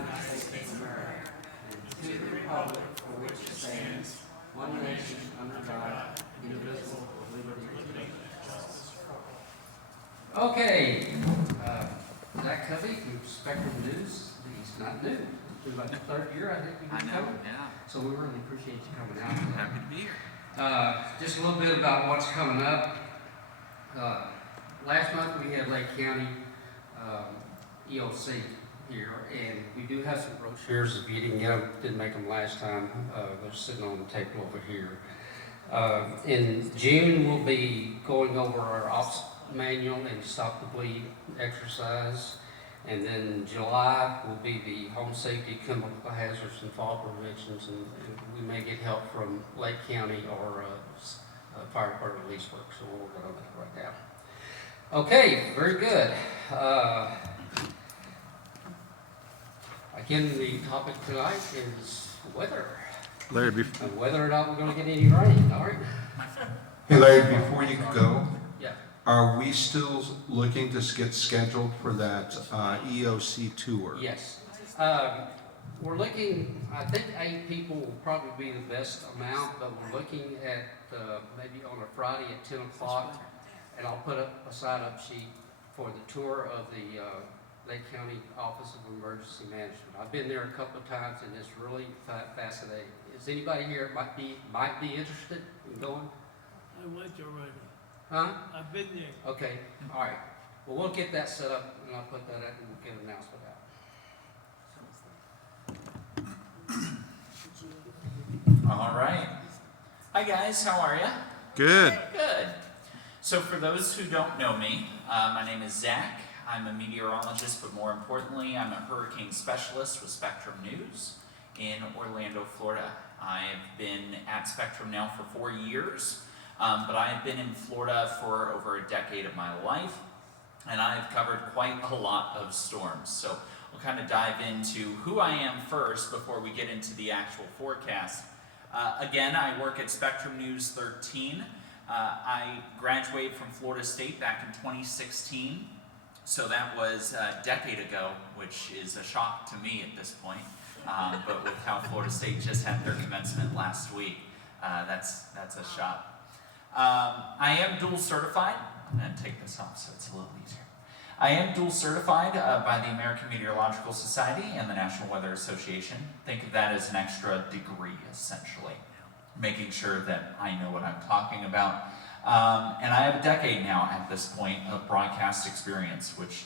United States of America, and to the republic for which it stands, one nation, under God, indivisible, with liberty and justice for all. Okay, Zach Covey from Spectrum News. He's not new. It's about the third year, I think, we've been coming. Yeah. So we really appreciate you coming out. Happy to be here. Just a little bit about what's coming up. Last month we had Lake County EOC here, and we do have some brochures. If you didn't make them last time, they're sitting on the table over here. In June we'll be going over our ops manual and stop the bleed exercise. And then July will be the home safety, chemical hazards, and fall preventions, and we may get help from Lake County or Fire Department of Leasework, so we'll work on that right now. Okay, very good. Again, the topic tonight is weather. Larry, And whether or not we're going to get any rain, all right? hey Larry, before you go, Yeah. are we still looking to get scheduled for that EOC tour? Yes. We're looking, I think 8 people will probably be the best amount, but we're looking at maybe on a Friday at 10 o'clock, and I'll put up a sign-up sheet for the tour of the Lake County Office of Emergency Management. I've been there a couple of times, and it's really fascinating. Is anybody here might be interested in going? I went already. Huh? I've been there. Okay, all right. Well, we'll get that set up, and I'll put that out, and we'll get an announcement out. All right. Hi guys, how are you? Good. Good. So for those who don't know me, my name is Zach. I'm a meteorologist, but more importantly, I'm a hurricane specialist with Spectrum News in Orlando, Florida. I've been at Spectrum now for 4 years, but I've been in Florida for over a decade of my life, and I've covered quite a lot of storms. So we'll kind of dive into who I am first before we get into the actual forecast. Again, I work at Spectrum News 13. I graduated from Florida State back in 2016. So that was a decade ago, which is a shock to me at this point. But with how Florida State just had their commencement last week, that's a shock. I am dual certified. I'm going to take this off so it's a little easier. I am dual certified by the American Meteorological Society and the National Weather Association. Think of that as an extra degree, essentially, making sure that I know what I'm talking about. And I have a decade now at this point of broadcast experience, which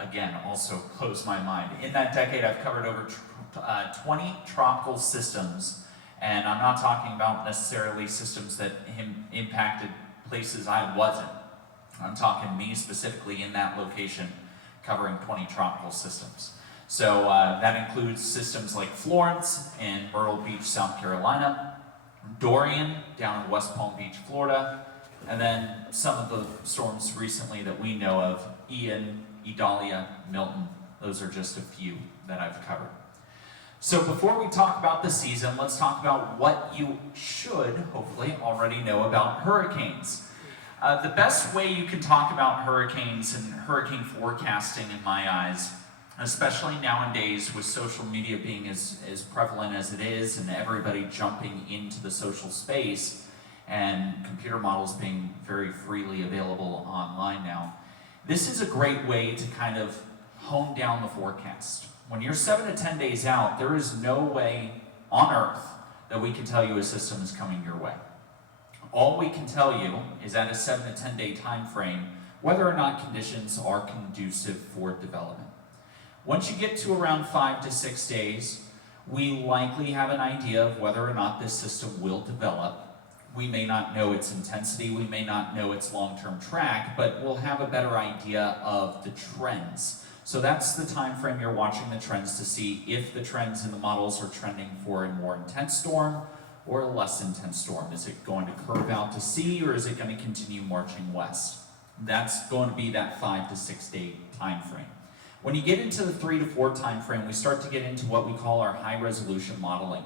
again also blows my mind. In that decade, I've covered over 20 tropical systems, and I'm not talking about necessarily systems that impacted places I wasn't. I'm talking me specifically in that location, covering 20 tropical systems. So that includes systems like Florence in Myrtle Beach, South Carolina, Dorian down in West Palm Beach, Florida, and then some of the storms recently that we know of, Ian, Idalia, Milton. Those are just a few that I've covered. So before we talk about the season, let's talk about what you should hopefully already know about hurricanes. The best way you can talk about hurricanes and hurricane forecasting in my eyes, especially nowadays with social media being as prevalent as it is and everybody jumping into the social space and computer models being very freely available online now, this is a great way to kind of hone down the forecast. When you're 7 to 10 days out, there is no way on Earth that we can tell you a system is coming your way. All we can tell you is at a 7 to 10 day time frame whether or not conditions are conducive for development. Once you get to around 5 to 6 days, we likely have an idea of whether or not this system will develop. We may not know its intensity, we may not know its long-term track, but we'll have a better idea of the trends. So that's the time frame you're watching the trends to see if the trends in the models are trending for a more intense storm or a less intense storm. Is it going to curve out to sea, or is it going to continue marching west? That's going to be that 5 to 6 day time frame. When you get into the 3 to 4 time frame, we start to get into what we call our high resolution modeling.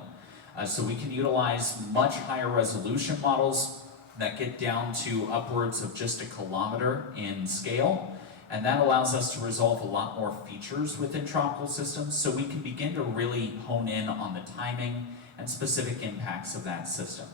So we can utilize much higher resolution models that get down to upwards of just 1 kilometer in scale. And that allows us to resolve a lot more features within tropical systems, so we can begin to really hone in on the timing and specific impacts of that system.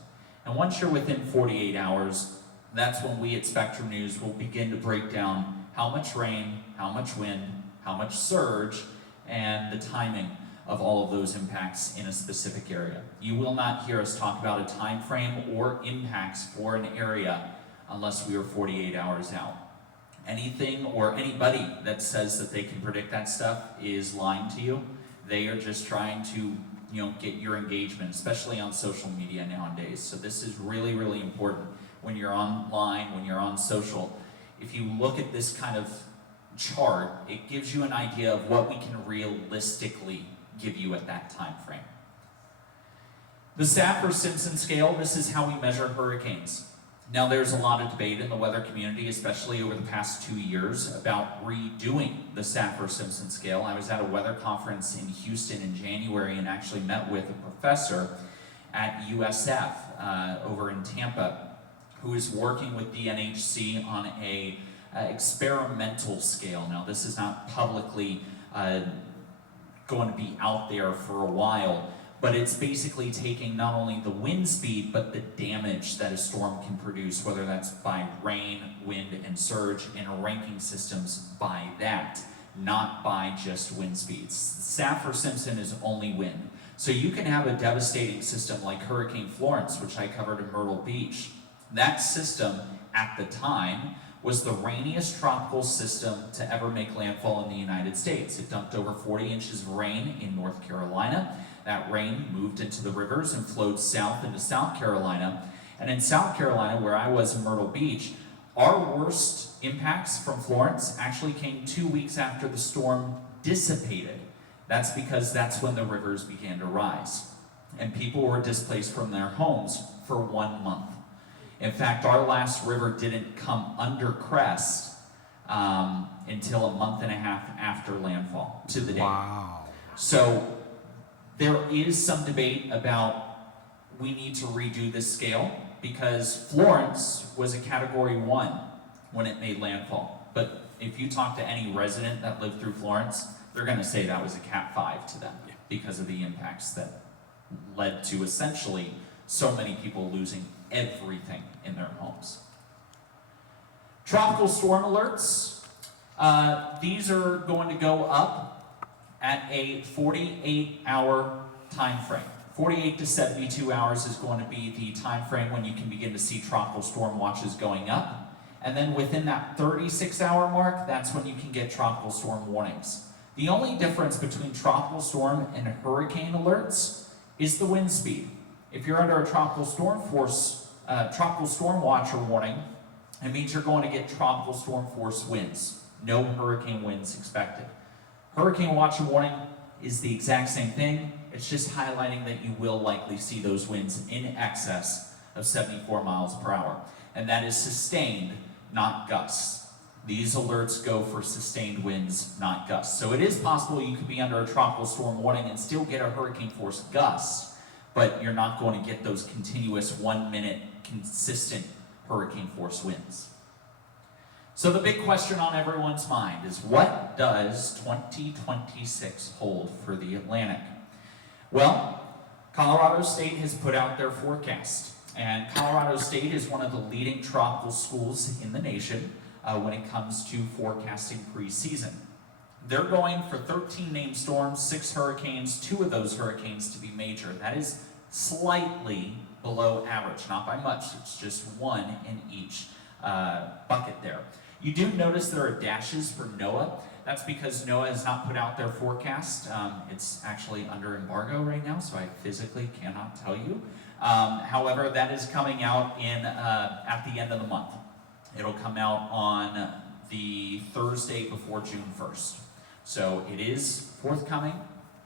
And once you're within 48 hours, that's when we at Spectrum News will begin to break down how much rain, how much wind, how much surge, and the timing of all of those impacts in a specific area. You will not hear us talk about a time frame or impacts for an area unless we are 48 hours out. Anything or anybody that says that they can predict that stuff is lying to you. They are just trying to, get your engagement, especially on social media nowadays. So this is really, really important when you're online, when you're on social. If you look at this kind of chart, it gives you an idea of what we can realistically give you at that time frame. The Saffir-Simpson scale, this is how we measure hurricanes. Now there's a lot of debate in the weather community, especially over the past 2 years, about redoing the Saffir-Simpson scale. I was at a weather conference in Houston in January and actually met with a professor at USF over in Tampa who is working with the NHC on a experimental scale. Now this is not publicly going to be out there for a while, but it's basically taking not only the wind speed, but the damage that a storm can produce, whether that's by rain, wind, and surge, and ranking systems by that, not by just wind speeds. Saffir-Simpson is only wind. So you can have a devastating system like Hurricane Florence, which I covered in Myrtle Beach. That system, at the time, was the rainiest tropical system to ever make landfall in the United States. It dumped over 40 inches of rain in North Carolina. That rain moved into the rivers and flowed south into South Carolina. And in South Carolina, where I was in Myrtle Beach, our worst impacts from Florence actually came 2 weeks after the storm dissipated. That's because that's when the rivers began to rise. And people were displaced from their homes for 1 month. In fact, our last river didn't come under crest until a month and a half after landfall to the day. Wow. So there is some debate about we need to redo this scale because Florence was a Category 1 when it made landfall. But if you talk to any resident that lived through Florence, they're going to say that was a Cat 5 to them because of the impacts that led to essentially so many people losing everything in their homes. Tropical storm alerts. These are going to go up at a 48-hour time frame. 48 to 72 hours is going to be the time frame when you can begin to see tropical storm watches going up. And then within that 36-hour mark, that's when you can get tropical storm warnings. The only difference between tropical storm and hurricane alerts is the wind speed. If you're under a tropical storm watch or warning, it means you're going to get tropical storm force winds. No hurricane winds expected. Hurricane watch and warning is the exact same thing. It's just highlighting that you will likely see those winds in excess of 74 miles per hour. And that is sustained, not gusts. These alerts go for sustained winds, not gusts. So it is possible you could be under a tropical storm warning and still get a hurricane force gust, but you're not going to get those continuous 1 minute consistent hurricane force winds. So the big question on everyone's mind is, what does 2026 hold for the Atlantic? Well, Colorado State has put out their forecast, and Colorado State is one of the leading tropical schools in the nation when it comes to forecasting preseason. They're going for 13 named storms, 6 hurricanes, 2 of those hurricanes to be major. That is slightly below average, not by much. It's just 1 in each bucket there. You do notice there are dashes for NOAA. That's because NOAA has not put out their forecast. It's actually under embargo right now, so I physically cannot tell you. However, that is coming out at the end of the month. It'll come out on the Thursday before June 1st. So it is forthcoming.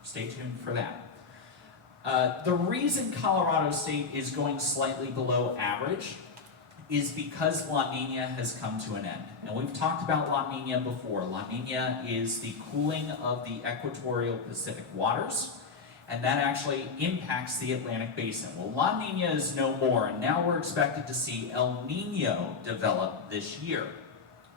Stay tuned for that. The reason Colorado State is going slightly below average is because La Nina has come to an end. And we've talked about La Nina before. La Nina is the cooling of the equatorial Pacific waters, and that actually impacts the Atlantic basin. Well, La Nina is no more, and now we're expected to see El Nino develop this year.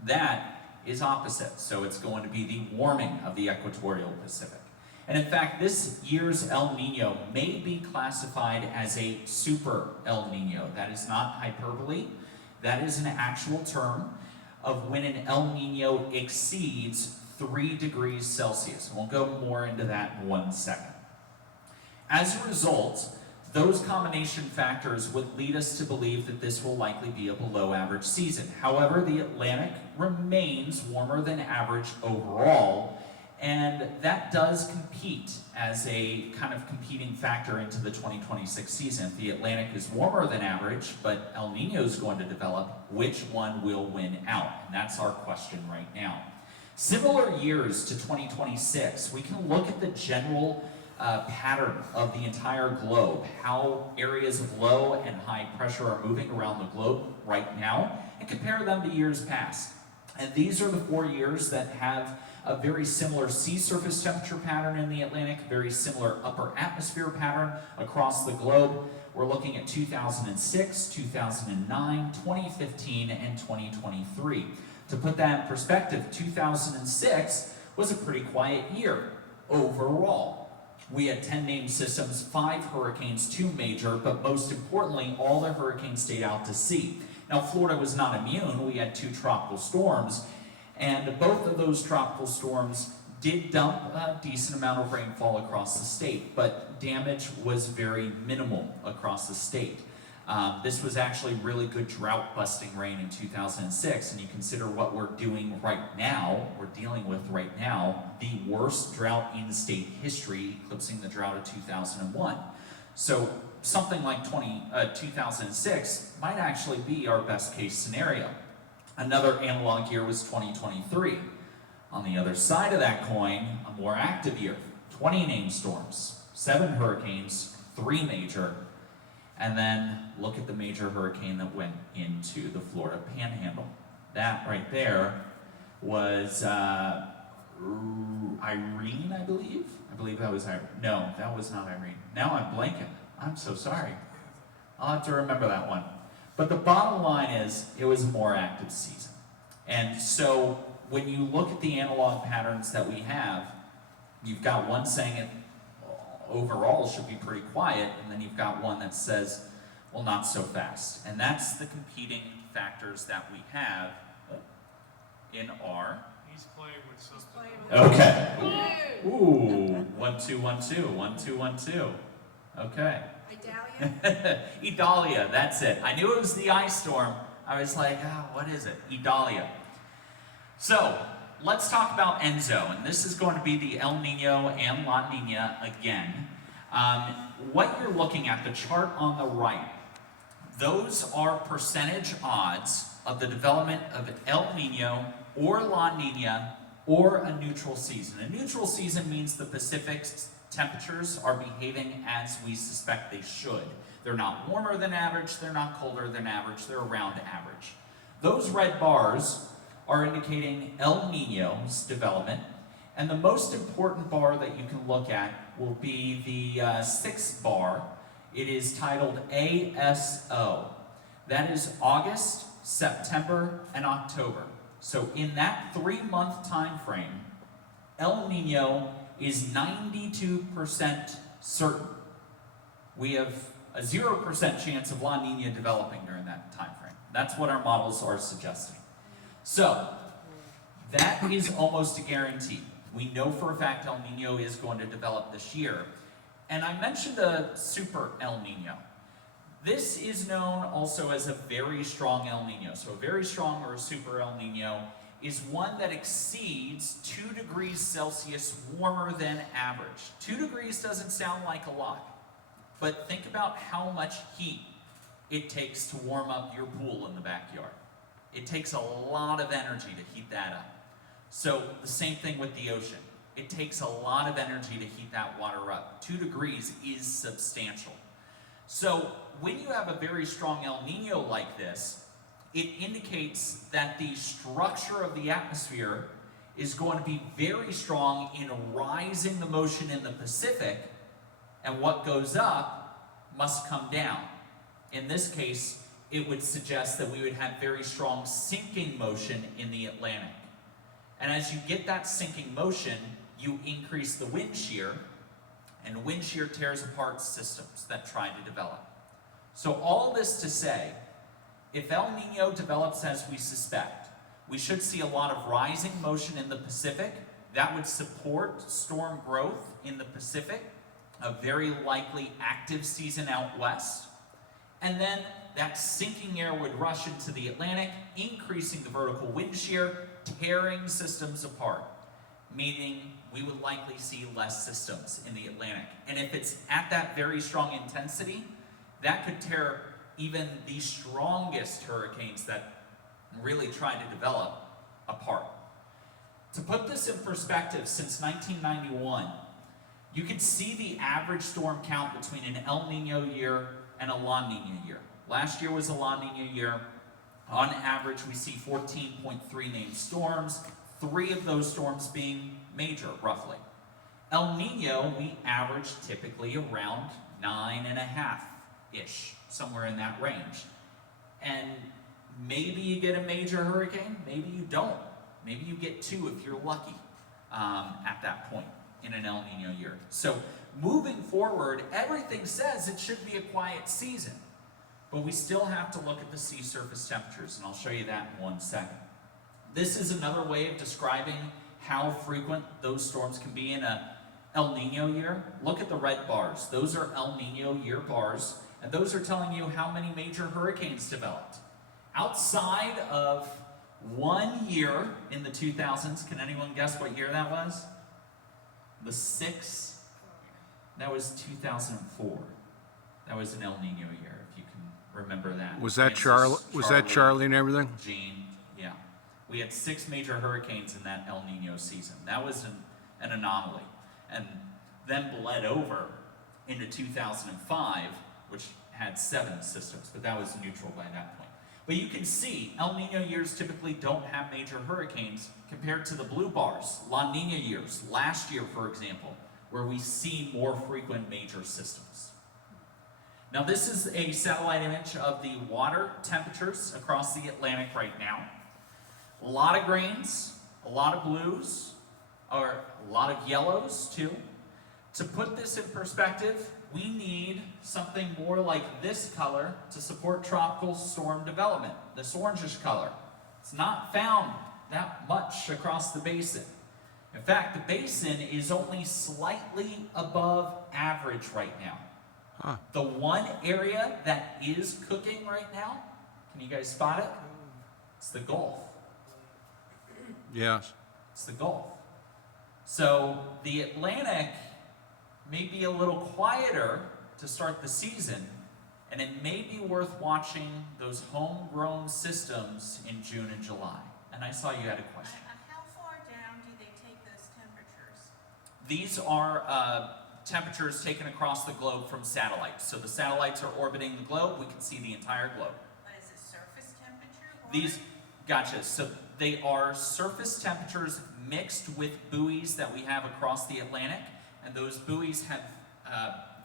That is opposite. So it's going to be the warming of the equatorial Pacific. And in fact, this year's El Nino may be classified as a super El Nino. That is not hyperbole. That is an actual term of when an El Nino exceeds 3 degrees Celsius. And we'll go more into that in 1 second. As a result, those combination factors would lead us to believe that this will likely be a below average season. However, the Atlantic remains warmer than average overall, and that does compete as a kind of competing factor into the 2026 season. If the Atlantic is warmer than average, but El Nino is going to develop, which one will win out? And that's our question right now. Similar years to 2026, we can look at the general pattern of the entire globe, how areas of low and high pressure are moving around the globe right now, and compare them to years past. And these are the 4 years that have a very similar sea surface temperature pattern in the Atlantic, very similar upper atmosphere pattern across the globe. We're looking at 2006, 2009, 2015, and 2023. To put that in perspective, 2006 was a pretty quiet year overall. We had 10 named systems, 5 hurricanes, 2 major, but most importantly, all the hurricanes stayed out to sea. Now, Florida was not immune. We had 2 tropical storms, and both of those tropical storms did dump a decent amount of rainfall across the state, but damage was very minimal across the state. This was actually really good drought-busting rain in 2006, and you consider what we're doing right now, we're dealing with right now, the worst drought in state history, eclipsing the drought of 2001. So something like 2006 might actually be our best case scenario. Another analog year was 2023. On the other side of that coin, a more active year, 20 named storms, 7 hurricanes, 3 major, and then look at the major hurricane that went into the Florida Panhandle. That right there was Irene, I believe. I believe that was Irene. No, that was not Irene. Now I'm blanking. I'm so sorry. I'll have to remember that one. But the bottom line is, it was a more active season. And so when you look at the analog patterns that we have, you've got one saying it overall should be pretty quiet, and then you've got one that says, well, not so fast. And that's the competing factors that we have in our... He's playing with something. Okay. Ooh, 1, 2, 1, 2, 1, 2, 1, 2. Okay. Idalia? Idalia, that's it. I knew it was the ice storm. I was like, oh, what is it? Idalia. So, let's talk about Enzo, and this is going to be the El Nino and La Nina again. What you're looking at, the chart on the right, those are percentage odds of the development of El Nino or La Nina or a neutral season. A neutral season means the Pacific's temperatures are behaving as we suspect they should. They're not warmer than average, they're not colder than average, they're around average. Those red bars are indicating El Nino's development, and the most important bar that you can look at will be the 6th bar. It is titled ASO. That is August, September, and October. So in that 3-month time frame, El Nino is 92% certain. We have a 0% chance of La Nina developing during that time frame. That's what our models are suggesting. So, that is almost a guarantee. We know for a fact El Nino is going to develop this year. And I mentioned a super El Nino. This is known also as a very strong El Nino. So a very strong or a super El Nino is one that exceeds 2 degrees Celsius warmer than average. 2 degrees doesn't sound like a lot, but think about how much heat it takes to warm up your pool in the backyard. It takes a lot of energy to heat that up. So the same thing with the ocean. It takes a lot of energy to heat that water up. 2 degrees is substantial. So when you have a very strong El Nino like this, it indicates that the structure of the atmosphere is going to be very strong in rising the motion in the Pacific, and what goes up must come down. In this case, it would suggest that we would have very strong sinking motion in the Atlantic. And as you get that sinking motion, you increase the wind shear, and wind shear tears apart systems that try to develop. So all this to say, if El Nino develops as we suspect, we should see a lot of rising motion in the Pacific. That would support storm growth in the Pacific, a very likely active season out west. And then that sinking air would rush into the Atlantic, increasing the vertical wind shear, tearing systems apart, meaning we would likely see less systems in the Atlantic. And if it's at that very strong intensity, that could tear even the strongest hurricanes that really try to develop apart. To put this in perspective, since 1991, you can see the average storm count between an El Nino year and a La Nina year. Last year was a La Nina year. On average, we see 14.3 named storms, 3 of those storms being major, roughly. El Nino, we average typically around 9.5-ish, somewhere in that range. And maybe you get a major hurricane, maybe you don't. Maybe you get 2 if you're lucky at that point in an El Nino year. So moving forward, everything says it should be a quiet season. But we still have to look at the sea surface temperatures, and I'll show you that in 1 second. This is another way of describing how frequent those storms can be in a El Nino year. Look at the red bars. Those are El Nino year bars, and those are telling you how many major hurricanes developed. Outside of 1 year in the 2000s, can anyone guess what year that was? The 6th? That was 2004. That was an El Nino year, if you can remember that. Was that Francis, Charlie and everything? Gene, yeah. We had 6 major hurricanes in that El Nino season. That was an anomaly. And then bled over into 2005, which had 7 systems, but that was neutral by that point. But you can see El Nino years typically don't have major hurricanes compared to the blue bars, La Nina years, last year, for example, where we see more frequent major systems. Now, this is a satellite image of the water temperatures across the Atlantic right now. A lot of greens, a lot of blues, or a lot of yellows too. To put this in perspective, we need something more like this color to support tropical storm development, this orangish color. It's not found that much across the basin. In fact, the basin is only slightly above average right now. Huh. The one area that is cooking right now, can you guys spot it? It's the Gulf. Yes. It's the Gulf. So the Atlantic may be a little quieter to start the season, and it may be worth watching those homegrown systems in June and July. And I saw you had a question. How far down do they take those temperatures? These are temperatures taken across the globe from satellites. So the satellites are orbiting the globe. We can see the entire globe. But is it surface temperature? These, gotcha. So they are surface temperatures mixed with buoys that we have across the Atlantic. And those buoys have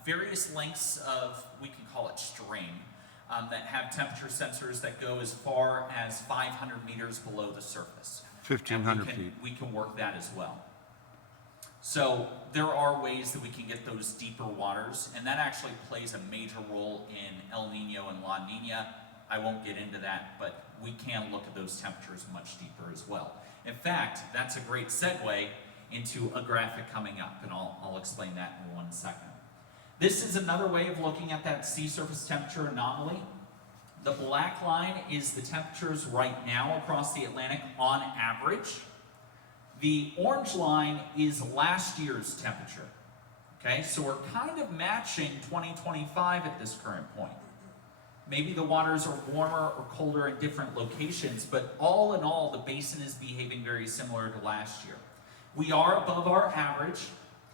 various lengths of, we can call it string, that have temperature sensors that go as far as 500 meters below the surface. 1,500 And feet. we can work that as well. So there are ways that we can get those deeper waters, and that actually plays a major role in El Nino and La Nina. I won't get into that, but we can look at those temperatures much deeper as well. In fact, that's a great segue into a graphic coming up, and I'll explain that in 1 second. This is another way of looking at that sea surface temperature anomaly. The black line is the temperatures right now across the Atlantic on average. The orange line is last year's temperature. Okay, so we're kind of matching 2025 at this current point. Maybe the waters are warmer or colder in different locations, but all in all, the basin is behaving very similar to last year. We are above our average,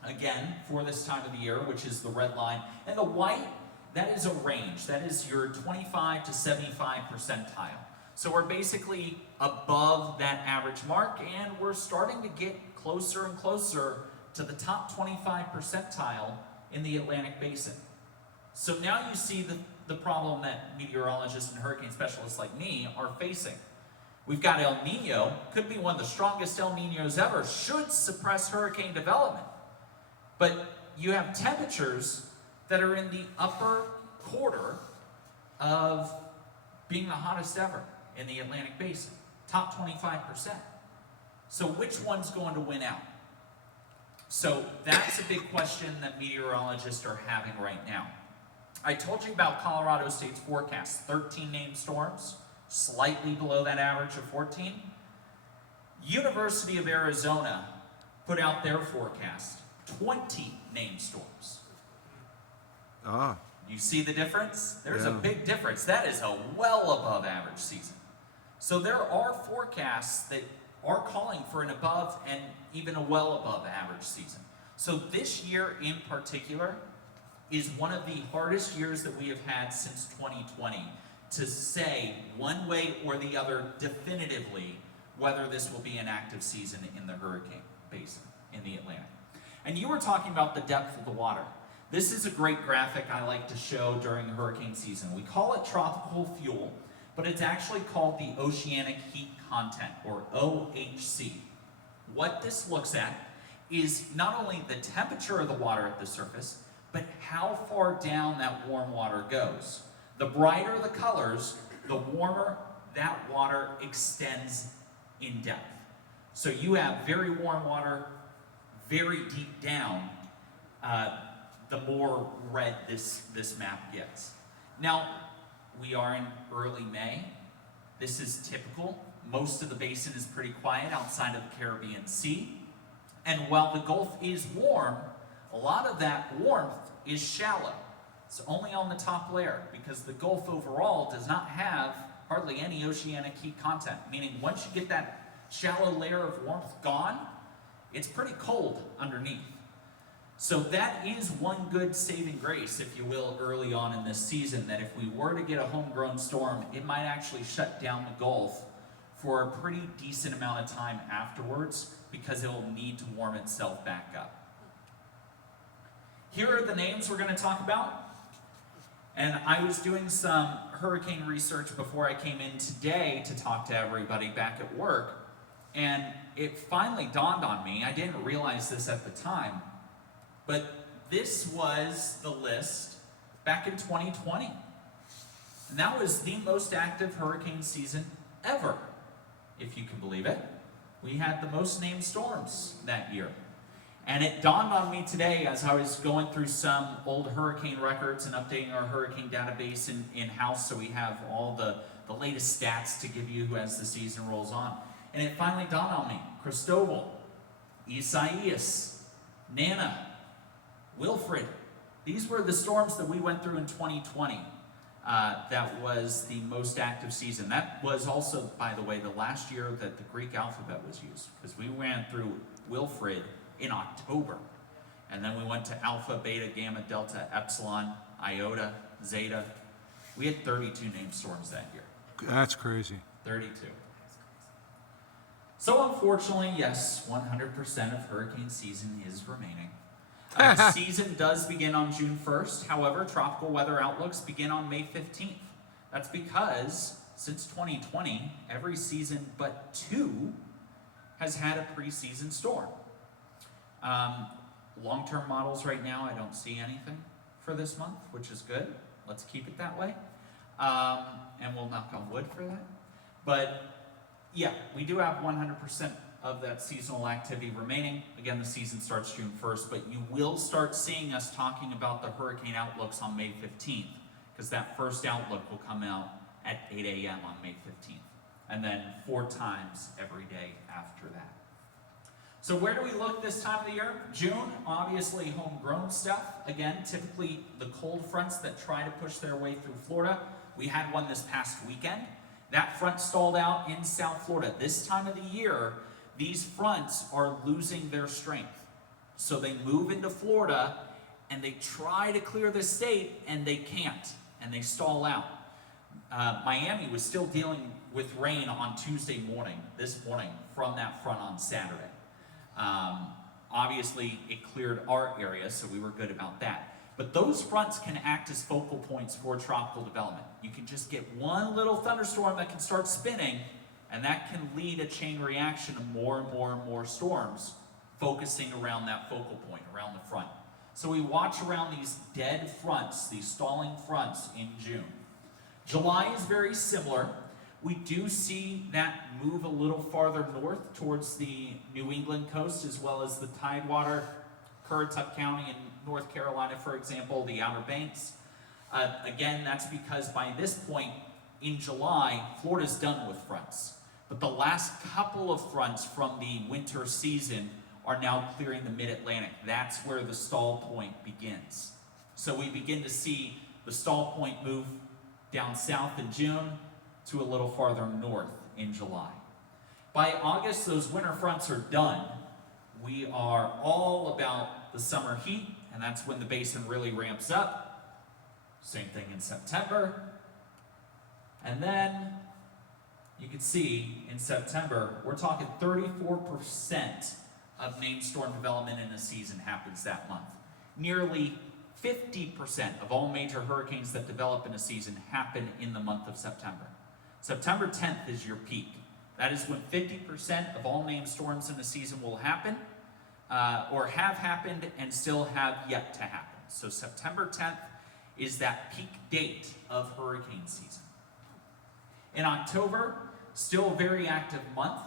again, for this time of the year, which is the red line. And the white, that is a range. That is your 25 to 75 percentile. So we're basically above that average mark, and we're starting to get closer and closer to the top 25 percentile in the Atlantic basin. So now you see the problem that meteorologists and hurricane specialists like me are facing. We've got El Nino, could be one of the strongest El Ninos ever, should suppress hurricane development. But you have temperatures that are in the upper quarter of being the hottest ever in the Atlantic Basin, top 25%. So which one's going to win out? So that's a big question that meteorologists are having right now. I told you about Colorado State's forecast, 13 named storms, slightly below that average of 14. University of Arizona put out their forecast, 20 named storms. Ah, You see the difference? There's a Yeah. big difference. That is a well above average season. So there are forecasts that are calling for an above and even a well above average season. So this year in particular is one of the hardest years that we have had since 2020 to say one way or the other definitively whether this will be an active season in the hurricane basin in the Atlantic. And you were talking about the depth of the water. This is a great graphic I like to show during hurricane season. We call it tropical fuel, but it's actually called the oceanic heat content, or OHC. What this looks at is not only the temperature of the water at the surface, but how far down that warm water goes. The brighter the colors, the warmer that water extends in depth. So you have very warm water, very deep down, the more red this map gets. Now, we are in early May. This is typical. Most of the basin is pretty quiet outside of the Caribbean Sea. And while the Gulf is warm, a lot of that warmth is shallow. It's only on the top layer because the Gulf overall does not have hardly any oceanic heat content, meaning once you get that shallow layer of warmth gone, it's pretty cold underneath. So that is one good saving grace, if you will, early on in this season, that if we were to get a homegrown storm, it might actually shut down the Gulf for a pretty decent amount of time afterwards because it will need to warm itself back up. Here are the names we're going to talk about. And I was doing some hurricane research before I came in today to talk to everybody back at work. And it finally dawned on me, I didn't realize this at the time, but this was the list back in 2020. And that was the most active hurricane season ever, if you can believe it. We had the most named storms that year. And it dawned on me today as I was going through some old hurricane records and updating our hurricane database in-house so we have all the latest stats to give you as the season rolls on. And it finally dawned on me, Cristobal, Isaias, Nana, Wilfred, these were the storms that we went through in 2020. That was the most active season. That was also, by the way, the last year that the Greek alphabet was used, because we ran through Wilfred in October. And then we went to Alpha, Beta, Gamma, Delta, Epsilon, Iota, Zeta. We had 32 named storms that year. that's crazy. 32. So unfortunately, yes, 100% of hurricane season is remaining. The season does begin on June 1st. However, tropical weather outlooks begin on May 15th. That's because since 2020, every season but two has had a preseason storm. Long-term models right now, I don't see anything for this month, which is good. Let's keep it that way. And we'll knock on wood for that. But yeah, we do have 100% of that seasonal activity remaining. Again, the season starts June 1st, but you will start seeing us talking about the hurricane outlooks on May 15th, because that first outlook will come out at 8 a.m. on May 15th, and then 4 times every day after that. So where do we look this time of the year? June, obviously homegrown stuff. Again, typically the cold fronts that try to push their way through Florida. We had one this past weekend. That front stalled out in South Florida. This time of the year, these fronts are losing their strength. So they move into Florida and they try to clear the state and they can't, and they stall out. Miami was still dealing with rain on Tuesday morning, this morning, from that front on Saturday. Obviously, it cleared our area, so we were good about that. But those fronts can act as focal points for tropical development. You can just get one little thunderstorm that can start spinning, And that can lead a chain reaction of more and more and more storms focusing around that focal point, around the front. So we watch around these dead fronts, these stalling fronts in June. July is very similar. We do see that move a little farther north towards the New England coast, as well as the Tidewater, Currituck County in North Carolina, for example, the Outer Banks. Again, that's because by this point in July, Florida's done with fronts. But the last couple of fronts from the winter season are now clearing the mid-Atlantic. That's where the stall point begins. So we begin to see the stall point move down south in June to a little farther north in July. By August, those winter fronts are done. We are all about the summer heat, and that's when the basin really ramps up. Same thing in September. And then you can see in September, we're talking 34% of named storm development in a season happens that month. Nearly 50% of all major hurricanes that develop in a season happen in the month of September. September 10th is your peak. That is when 50% of all named storms in a season will happen, or have happened and still have yet to happen. So September 10th is that peak date of hurricane season. In October, still a very active month.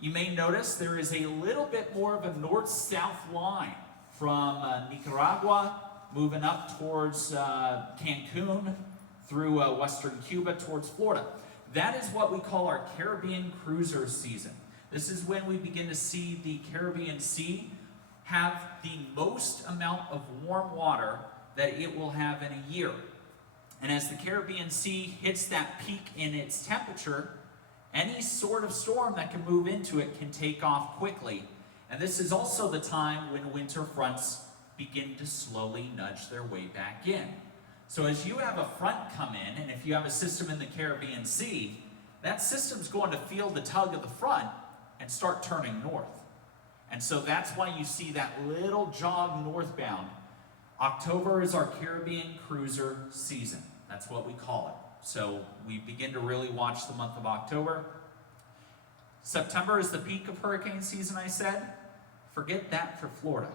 You may notice there is a little bit more of a north-south line from Nicaragua, moving up towards Cancun, through western Cuba towards Florida. That is what we call our Caribbean cruiser season. This is when we begin to see the Caribbean Sea have the most amount of warm water that it will have in a year. And as the Caribbean Sea hits that peak in its temperature, any sort of storm that can move into it can take off quickly. And this is also the time when winter fronts begin to slowly nudge their way back in. So as you have a front come in, and if you have a system in the Caribbean Sea, that system's going to feel the tug of the front and start turning north. And so that's why you see that little jog northbound. October is our Caribbean cruiser season. That's what we call it. So we begin to really watch the month of October. September is the peak of hurricane season, I said. Forget that for Florida.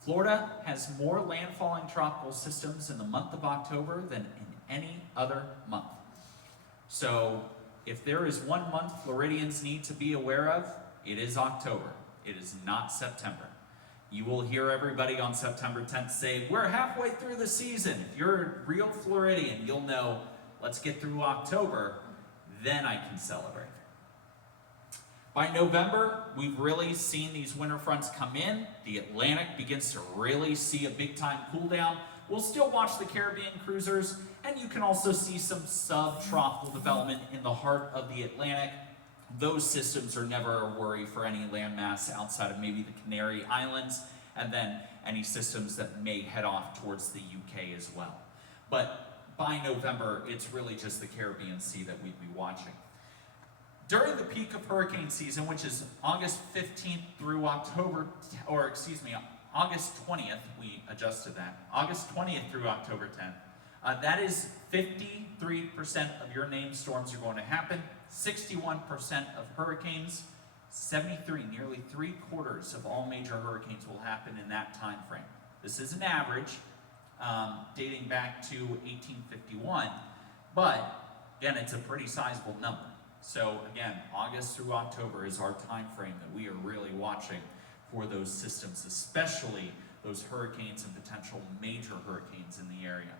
Florida has more landfalling tropical systems in the month of October than in any other month. So if there is one month Floridians need to be aware of, it is October. It is not September. You will hear everybody on September 10th say, we're halfway through the season. If you're a real Floridian, you'll know, let's get through October, then I can celebrate. By November, we've really seen these winter fronts come in. The Atlantic begins to really see a big time cool down. We'll still watch the Caribbean cruisers, and you can also see some subtropical development in the heart of the Atlantic. Those systems are never a worry for any landmass outside of maybe the Canary Islands, and then any systems that may head off towards the UK as well. But by November, it's really just the Caribbean Sea that we'd be watching. During the peak of hurricane season, which is August 15th through August 20th, we adjusted that. August 20th through October 10th. That is 53% of your named storms are going to happen, 61% of hurricanes, 73, nearly 3/4 of all major hurricanes will happen in that time frame. This is an average dating back to 1851, but again, it's a pretty sizable number. So again, August through October is our time frame that we are really watching for those systems, especially those hurricanes and potential major hurricanes in the area.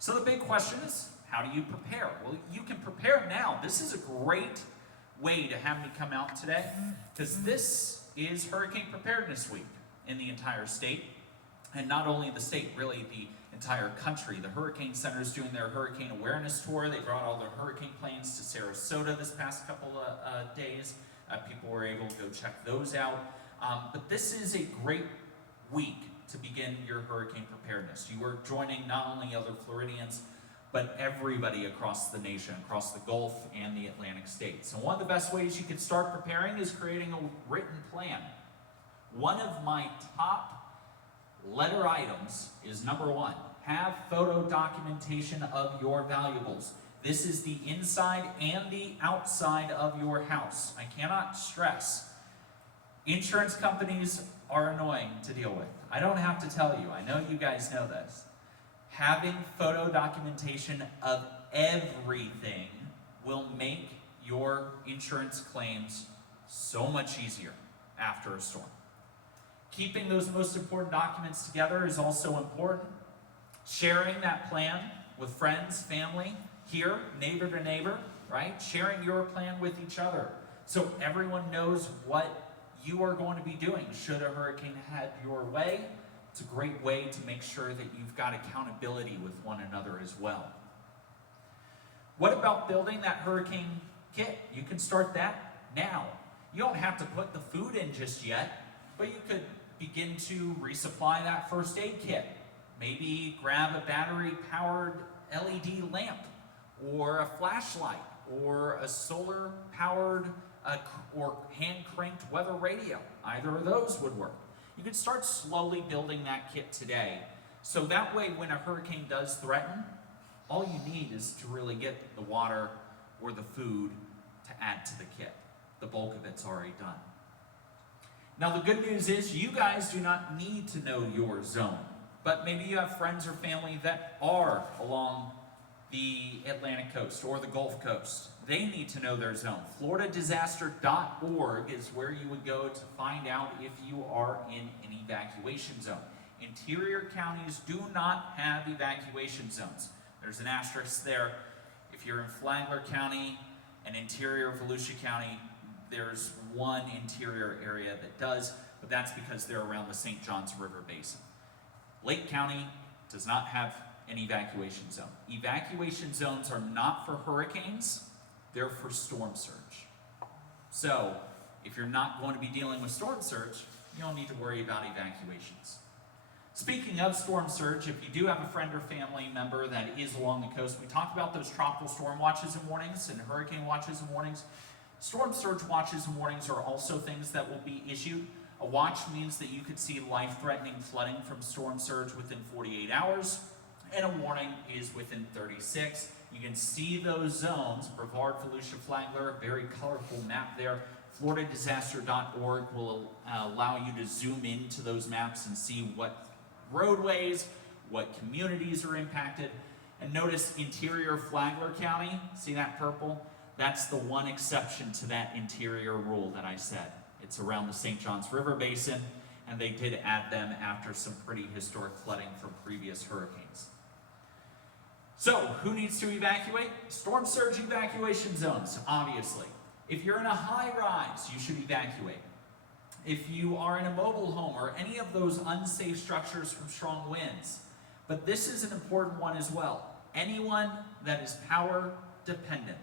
So the big question is, how do you prepare? Well, you can prepare now. This is a great way to have me come out today, because this is Hurricane Preparedness Week in the entire state. And not only the state, really the entire country. The Hurricane Center is doing their hurricane awareness tour. They brought all their hurricane planes to Sarasota this past couple of days. People were able to go check those out. But this is a great week to begin your hurricane preparedness. You are joining not only other Floridians, but everybody across the nation, across the Gulf and the Atlantic states. And one of the best ways you can start preparing is creating a written plan. One of my top letter items is number 1, have photo documentation of your valuables. This is the inside and the outside of your house. I cannot stress, insurance companies are annoying to deal with. I don't have to tell you, I know you guys know this. Having photo documentation of everything will make your insurance claims so much easier after a storm. Keeping those most important documents together is also important. Sharing that plan with friends, family, here, neighbor to neighbor, right? Sharing your plan with each other so everyone knows what you are going to be doing should a hurricane head your way. It's a great way to make sure that you've got accountability with one another as well. What about building that hurricane kit? You can start that now. You don't have to put the food in just yet, but you could begin to resupply that first aid kit. Maybe grab a battery-powered LED lamp, or a flashlight, or a solar-powered or hand-cranked weather radio. Either of those would work. You could start slowly building that kit today, so that way when a hurricane does threaten, all you need is to really get the water or the food to add to the kit. The bulk of it's already done. Now the good news is you guys do not need to know your zone, but maybe you have friends or family that are along the Atlantic coast or the Gulf Coast. They need to know their zone. FloridaDisaster.org is where you would go to find out if you are in an evacuation zone. Interior counties do not have evacuation zones. There's an asterisk there. If you're in Flagler County and interior of Volusia County, there's one interior area that does, but that's because they're around the St. Johns River Basin. Lake County does not have an evacuation zone. Evacuation zones are not for hurricanes, they're for storm surge. So, if you're not going to be dealing with storm surge, you don't need to worry about evacuations. Speaking of storm surge, if you do have a friend or family member that is along the coast, we talked about those tropical storm watches and warnings and hurricane watches and warnings. Storm surge watches and warnings are also things that will be issued. A watch means that you could see life-threatening flooding from storm surge within 48 hours, and a warning is within 36. You can see those zones, Brevard, Volusia, Flagler, very colorful map there. FloridaDisaster.org will allow you to zoom into those maps and see what roadways, what communities are impacted. And notice interior Flagler County, see that purple? That's the one exception to that interior rule that I said. It's around the St. Johns River Basin, and they did add them after some pretty historic flooding from previous hurricanes. So, who needs to evacuate? Storm surge evacuation zones, obviously. If you're in a high rise, you should evacuate. If you are in a mobile home or any of those unsafe structures from strong winds. But this is an important one as well. Anyone that is power dependent.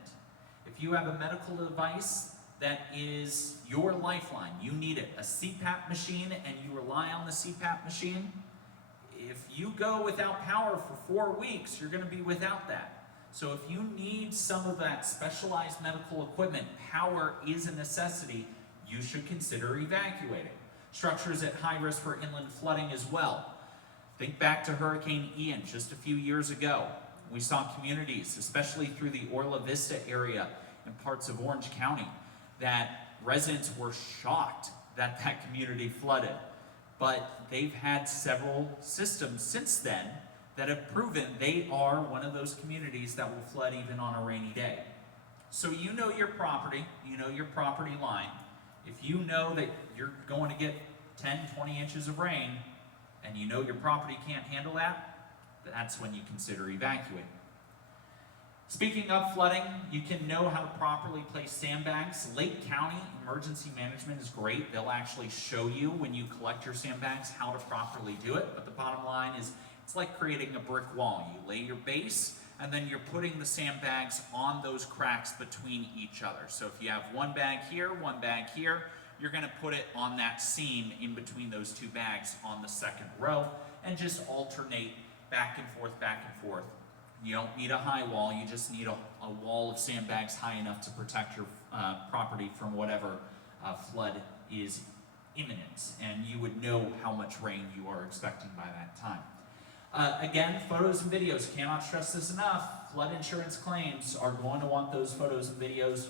If you have a medical device that is your lifeline, you need it, a CPAP machine, and you rely on the CPAP machine, if you go without power for 4 weeks, you're going to be without that. So if you need some of that specialized medical equipment, power is a necessity, you should consider evacuating. Structures at high risk for inland flooding as well. Think back to Hurricane Ian just a few years ago. We saw communities, especially through the Orla Vista area and parts of Orange County, that residents were shocked that that community flooded. But they've had several systems since then that have proven they are one of those communities that will flood even on a rainy day. So you know your property, you know your property line. If you know that you're going to get 10, 20 inches of rain, and you know your property can't handle that, that's when you consider evacuating. Speaking of flooding, you can know how to properly place sandbags. Lake County Emergency Management is great. They'll actually show you when you collect your sandbags how to properly do it. But the bottom line is it's like creating a brick wall. You lay your base, and then you're putting the sandbags on those cracks between each other. So if you have one bag here, you're going to put it on that seam in between those two bags on the second row, and just alternate back and forth, back and forth. You don't need a high wall, you just need a wall of sandbags high enough to protect your property from whatever flood is imminent, and you would know how much rain you are expecting by that time. Again, photos and videos, cannot stress this enough. Flood insurance claims are going to want those photos and videos.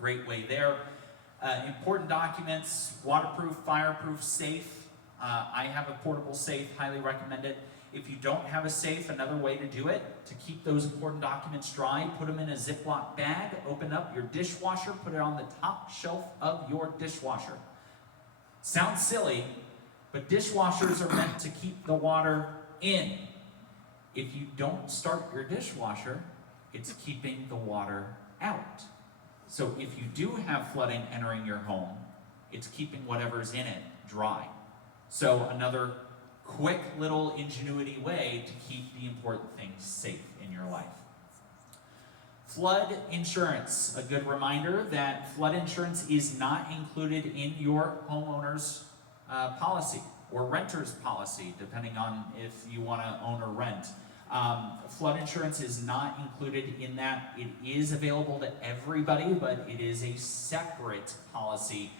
Great way there. Important documents, waterproof, fireproof, safe. I have a portable safe, highly recommend it. If you don't have a safe, another way to do it, to keep those important documents dry, put them in a Ziploc bag, open up your dishwasher, put it on the top shelf of your dishwasher. Sounds silly, but dishwashers are meant to keep the water in. If you don't start your dishwasher, it's keeping the water out. So if you do have flooding entering your home, it's keeping whatever's in it dry. So another quick little ingenuity way to keep the important things safe in your life. Flood insurance, a good reminder that flood insurance is not included in your homeowner's policy or renter's policy, depending on if you want to own or rent. Flood insurance is not included in that. It is available to everybody, but it is a separate policy.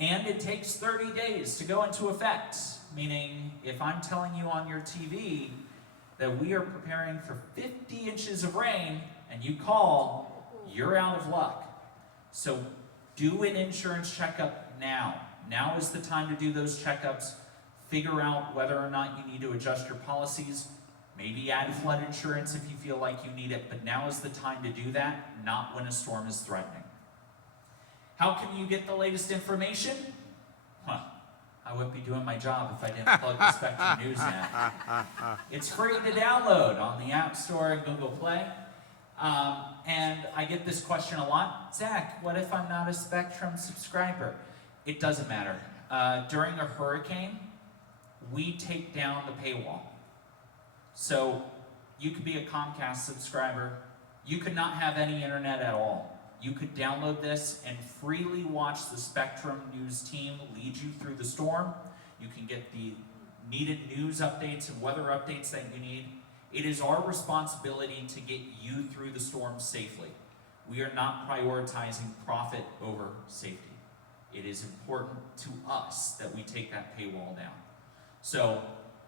And it takes 30 days to go into effect, meaning if I'm telling you on your TV that we are preparing for 50 inches of rain and you call, you're out of luck. So do an insurance checkup now. Now is the time to do those checkups. Figure out whether or not you need to adjust your policies. Maybe add flood insurance if you feel like you need it, but now is the time to do that, not when a storm is threatening. How can you get the latest information? I wouldn't be doing my job if I didn't plug the Spectrum News app. It's free to download on the App Store and Google Play. And I get this question a lot. Zach, what if I'm not a Spectrum subscriber? It doesn't matter. During a hurricane, we take down the paywall. So you could be a Comcast subscriber. You could not have any internet at all. You could download this and freely watch the Spectrum News team lead you through the storm. You can get the needed news updates and weather updates that you need. It is our responsibility to get you through the storm safely. We are not prioritizing profit over safety. It is important to us that we take that paywall down. So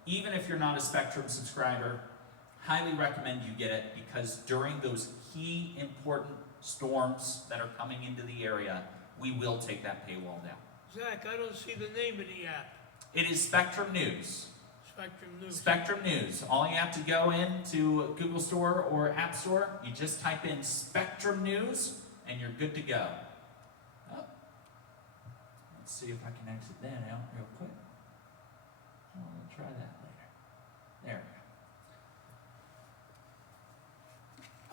even if you're not a Spectrum subscriber, highly recommend you get it, because during those key important storms that are coming into the area, we will take that paywall down. Zach, I don't see the name of the app. It is Spectrum News. Spectrum News. Spectrum News. All you have to go into Google Store or App Store, you just type in Spectrum News, and you're good to go. Oh. Let's see if I can exit that out real quick. I'll try that later. There we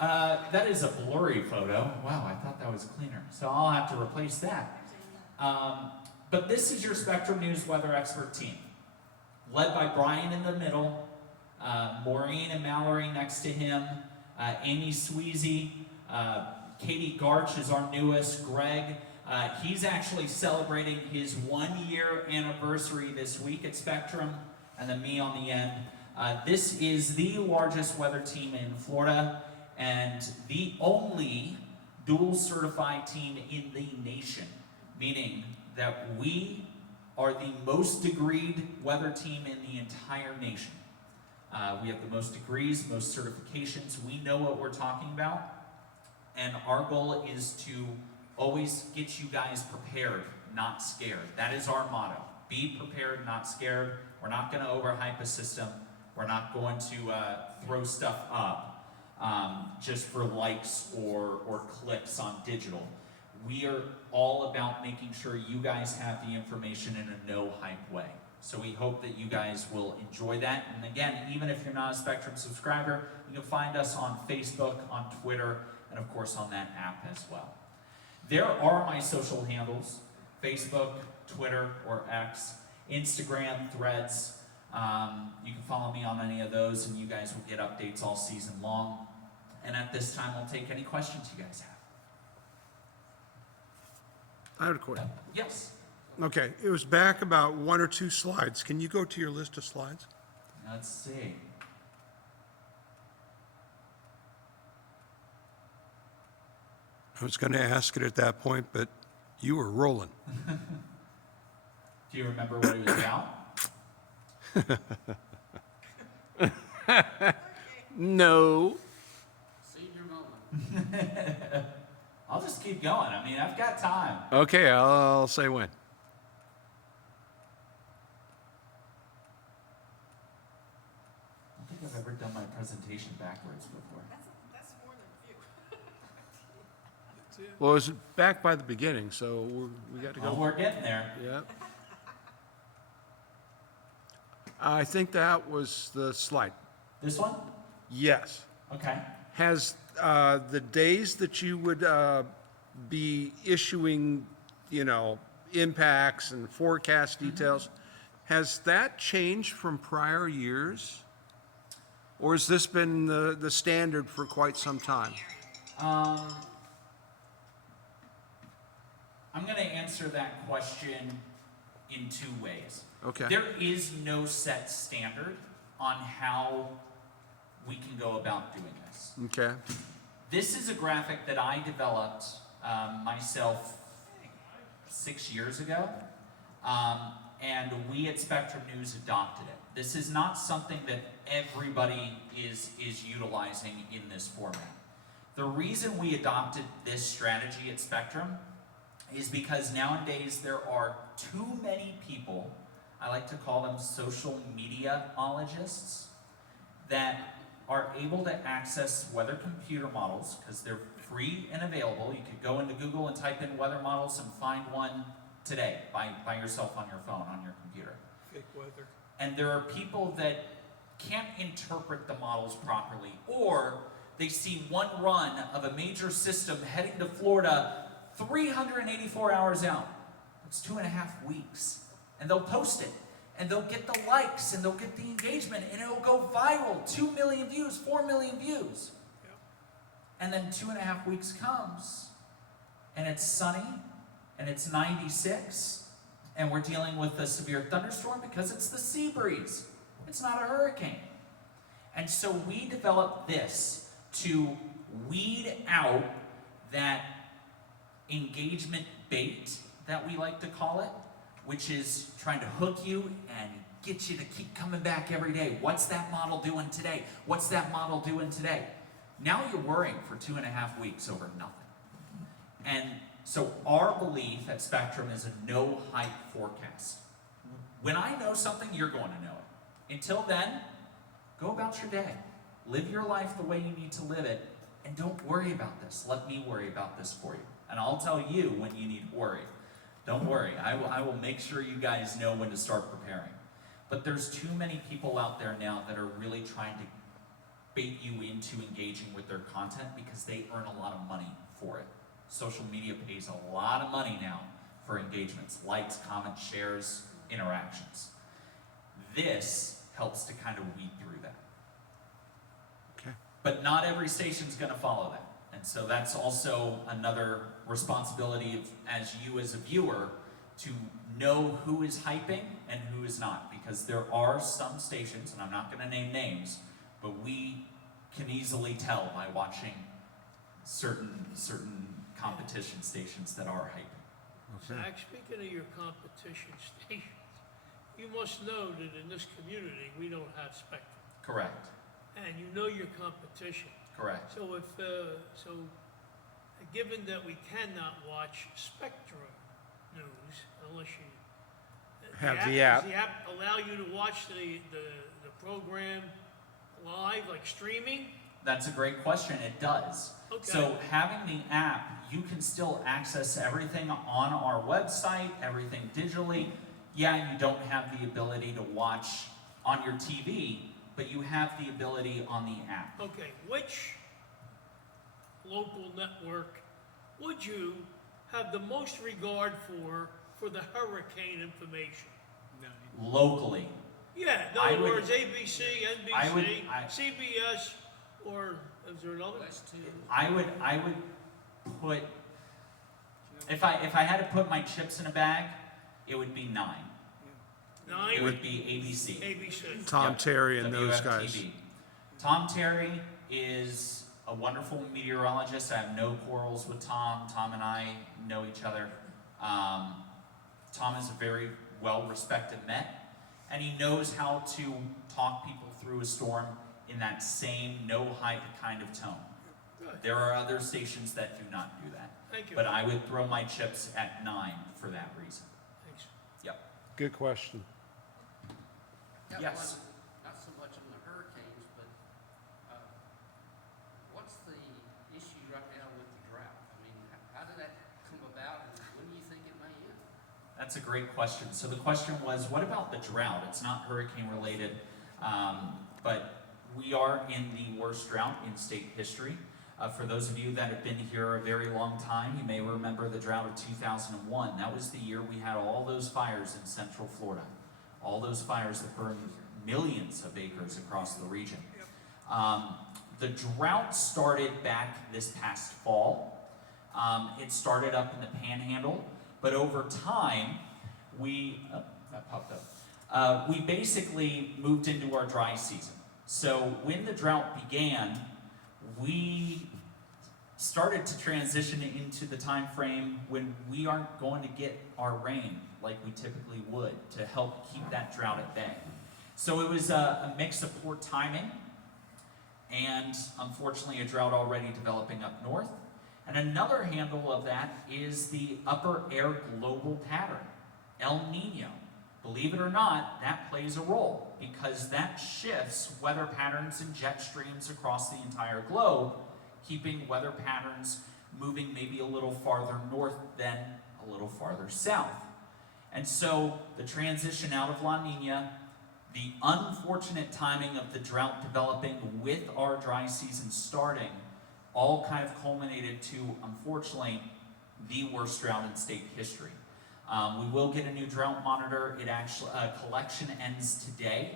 go. That is a blurry photo. Wow, I thought that was cleaner. So I'll have to replace that. But this is your Spectrum News weather expert team, led by Brian in the middle, Maureen and Mallory next to him, Amy Sweezy, Katie Garch is our newest, Greg. He's actually celebrating his 1-year anniversary this week at Spectrum, and then me on the end. This is the largest weather team in Florida, and the only dual certified team in the nation, meaning that we are the most degreed weather team in the entire nation. We have the most degrees, most certifications. We know what we're talking about, and our goal is to always get you guys prepared, not scared. That is our motto. Be prepared, not scared. We're not going to overhype a system. We're not going to throw stuff up just for likes or clicks on digital. We are all about making sure you guys have the information in a no-hype way. So we hope that you guys will enjoy that. And again, even if you're not a Spectrum subscriber, you can find us on Facebook, on Twitter, and of course on that app as well. There are my social handles: Facebook, Twitter or X, Instagram, Threads. You can follow me on any of those, and you guys will get updates all season long. And at this time, I'll take any questions you guys have. I have a question. Yes. Okay, it was back about 1 or 2 slides. Can you go to your list of slides? Let's see. I was going to ask it at that point, but you were rolling. Do you remember what it was about? No. Senior moment. I'll just keep going. I mean, I've got time. Okay, I'll say when. I don't think I've ever done my presentation backwards before. That's more than a few. Well, it was back by the beginning, so we got to Oh, go. we're getting there. Yeah. I think that was the slide. This one? Yes. Okay. Has the days that you would be issuing, impacts and forecast details, has that changed from prior years? Or has this been the standard for quite some time? I'm going to answer that question in two ways. Okay. There is no set standard on how we can go about doing this. Okay. This is a graphic that I developed myself 6 years ago, and we at Spectrum News adopted it. This is not something that everybody is utilizing in this format. The reason we adopted this strategy at Spectrum is because nowadays there are too many people, I like to call them social meteorologists, that are able to access weather computer models because they're free and available. You could go into Google and type in weather models and find one today by yourself on your phone, on your computer. Fake weather. And there are people that can't interpret the models properly, or they see one run of a major system heading to Florida 384 hours out. It's 2.5 weeks. And they'll post it. And they'll get the likes, and they'll get the engagement, and it'll go viral. 2 million views, 4 million views. Yep. And then 2.5 weeks comes, and it's sunny, and it's 96, and we're dealing with a severe thunderstorm because it's the sea breeze. It's not a hurricane. And so we developed this to weed out that engagement bait that we like to call it, which is trying to hook you and get you to keep coming back every day. What's that model doing today? What's that model doing today? Now you're worrying for 2.5 weeks over nothing. And so our belief at Spectrum is a no hype forecast. When I know something, you're going to know it. Until then, go about your day. Live your life the way you need to live it, and don't worry about this. Let me worry about this for you. And I'll tell you when you need to worry. Don't worry, I will make sure you guys know when to start preparing. But there's too many people out there now that are really trying to bait you into engaging with their content because they earn a lot of money for it. Social media pays a lot of money now for engagements, likes, comments, shares, interactions. This helps to kind of weed through that. Okay. But not every station's going to follow that. And so that's also another responsibility of, as you as a viewer, to know who is hyping and who is not. Because there are some stations, and I'm not going to name names, but we can easily tell by watching certain competition stations that are hyping. Zach, speaking of your competition stations, you must know that in this community, we don't have Spectrum. Correct. And you know your competition. Correct. So given that we cannot watch Spectrum News unless you Have the app. Does the app allow you to watch the program live, like streaming? That's a great question. It does. Okay. So having the app, you can still access everything on our website, everything digitally. Yeah, you don't have the ability to watch on your TV, but you have the ability on the app. Okay, which local network would you have the most regard for the hurricane information? Locally, Yeah, in I other would- words, ABC, I would- NBC, I- CBS, or is there another? I would put, if I had to put my chips in a bag, it would be 9. It 9, would be ABC. ABC. Tom Yep, Terry and those guys. WFTV. Tom Terry is a wonderful meteorologist. I have no quarrels with Tom. Tom and I know each other. Tom is a very well-respected Met, and he knows how to talk people through a storm in that same no hype kind of tone. Good, There are other stations that do not do that. thank you. But I would throw my chips at 9 for that reason. Thanks. Yep. Good question. Got Yes. one, not so much on the hurricanes, but what's the issue right now with the drought? I mean, how did that come about, and when do you think it may end? That's a great question. So the question was, what about the drought? It's not hurricane related, but we are in the worst drought in state history. For those of you that have been here a very long time, you may remember the drought of 2001. That was the year we had all those fires in Central Florida. All those fires that burned millions of acres across the region. The drought started back this past fall. It started up in the Panhandle, but over time, that popped up. We basically moved into our dry season. So when the drought began, we started to transition into the time frame when we aren't going to get our rain like we typically would to help keep that drought at bay. So it was a mix of poor timing and unfortunately a drought already developing up north. And another handle of that is the upper air global pattern, El Nino. Believe it or not, that plays a role because that shifts weather patterns and jet streams across the entire globe, keeping weather patterns moving maybe a little farther north than a little farther south. And so the transition out of La Nina, the unfortunate timing of the drought developing with our dry season starting, all kind of culminated to, unfortunately, the worst drought in state history. We will get a new drought monitor. It actually, collection ends today.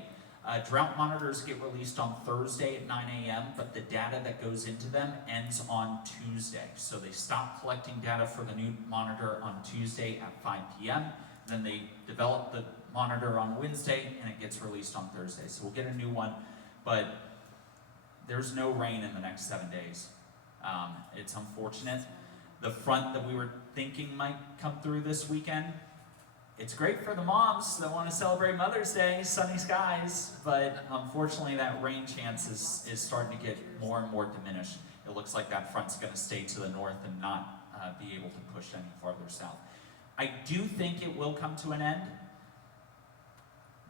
Drought monitors get released on Thursday at 9 a.m., but the data that goes into them ends on Tuesday. So they stop collecting data for the new monitor on Tuesday at 5 p.m. Then they develop the monitor on Wednesday, and it gets released on Thursday. So we'll get a new one, but there's no rain in the next 7 days. It's unfortunate. The front that we were thinking might come through this weekend, it's great for the moms that want to celebrate Mother's Day, sunny skies, but unfortunately that rain chance is starting to get more and more diminished. It looks like that front's going to stay to the north and not be able to push any farther south. I do think it will come to an end,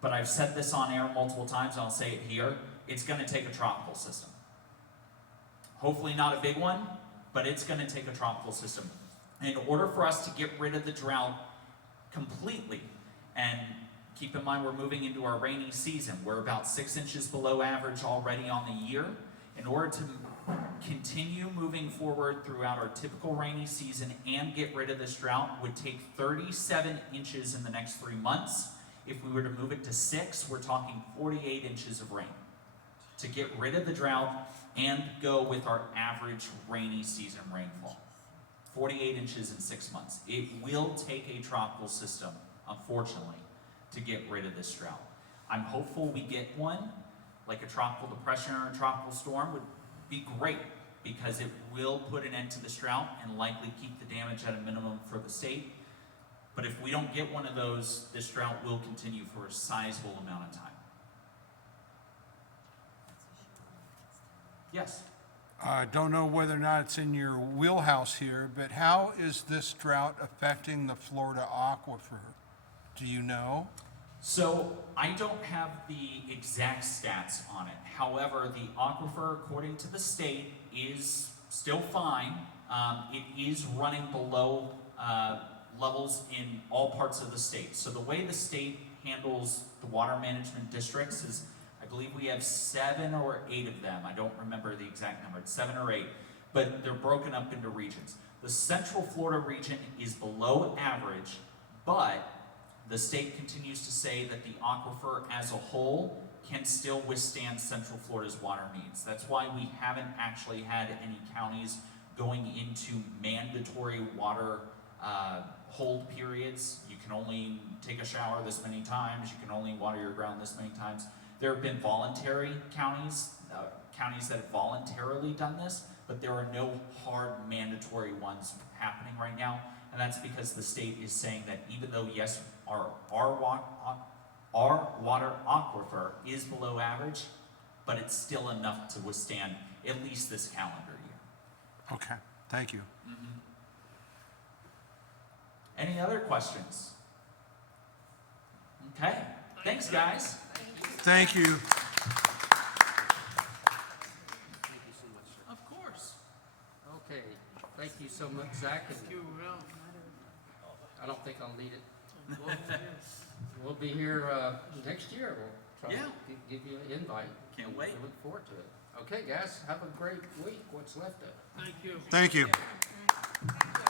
but I've said this on air multiple times, and I'll say it here. It's going to take a tropical system. Hopefully not a big one, but it's going to take a tropical system. In order for us to get rid of the drought completely, and keep in mind we're moving into our rainy season, we're about 6 inches below average already on the year. In order to continue moving forward throughout our typical rainy season and get rid of this drought would take 37 inches in the next 3 months. If we were to move it to 6, we're talking 48 inches of rain to get rid of the drought and go with our average rainy season rainfall. 48 inches in 6 months. It will take a tropical system, unfortunately, to get rid of this drought. I'm hopeful we get one, like a tropical depression or a tropical storm would be great because it will put an end to this drought and likely keep the damage at a minimum for the state. But if we don't get one of those, this drought will continue for a sizable amount of time. Yes? I don't know whether or not it's in your wheelhouse here, but how is this drought affecting the Florida aquifer? Do you know? So I don't have the exact stats on it. However, the aquifer, according to the state, is still fine. It is running below levels in all parts of the state. So the way the state handles the water management districts is, I believe we have 7 or 8 of them. I don't remember the exact number. It's 7 or 8, but they're broken up into regions. The Central Florida region is below average, but the state continues to say that the aquifer as a whole can still withstand Central Florida's water needs. That's why we haven't actually had any counties going into mandatory water hold periods. You can only take a shower this many times. You can only water your ground this many times. There have been voluntary counties, counties that have voluntarily done this, but there are no hard mandatory ones happening right now. And that's because the state is saying that even though, yes, our water aquifer is below average, but it's still enough to withstand at least this calendar year. Okay, thank you. Any other questions? Okay, thanks guys. Thank you. Thank you so much, sir. Of course. Okay, thank you so much, Zach, and You, I don't think I'll need it. yes. We'll be here next year. We'll try Yeah. to give you an invite. Can't wait. We look forward to it. Okay, guys, have a great week, what's left of it. Thank you. Thank you. Thank you.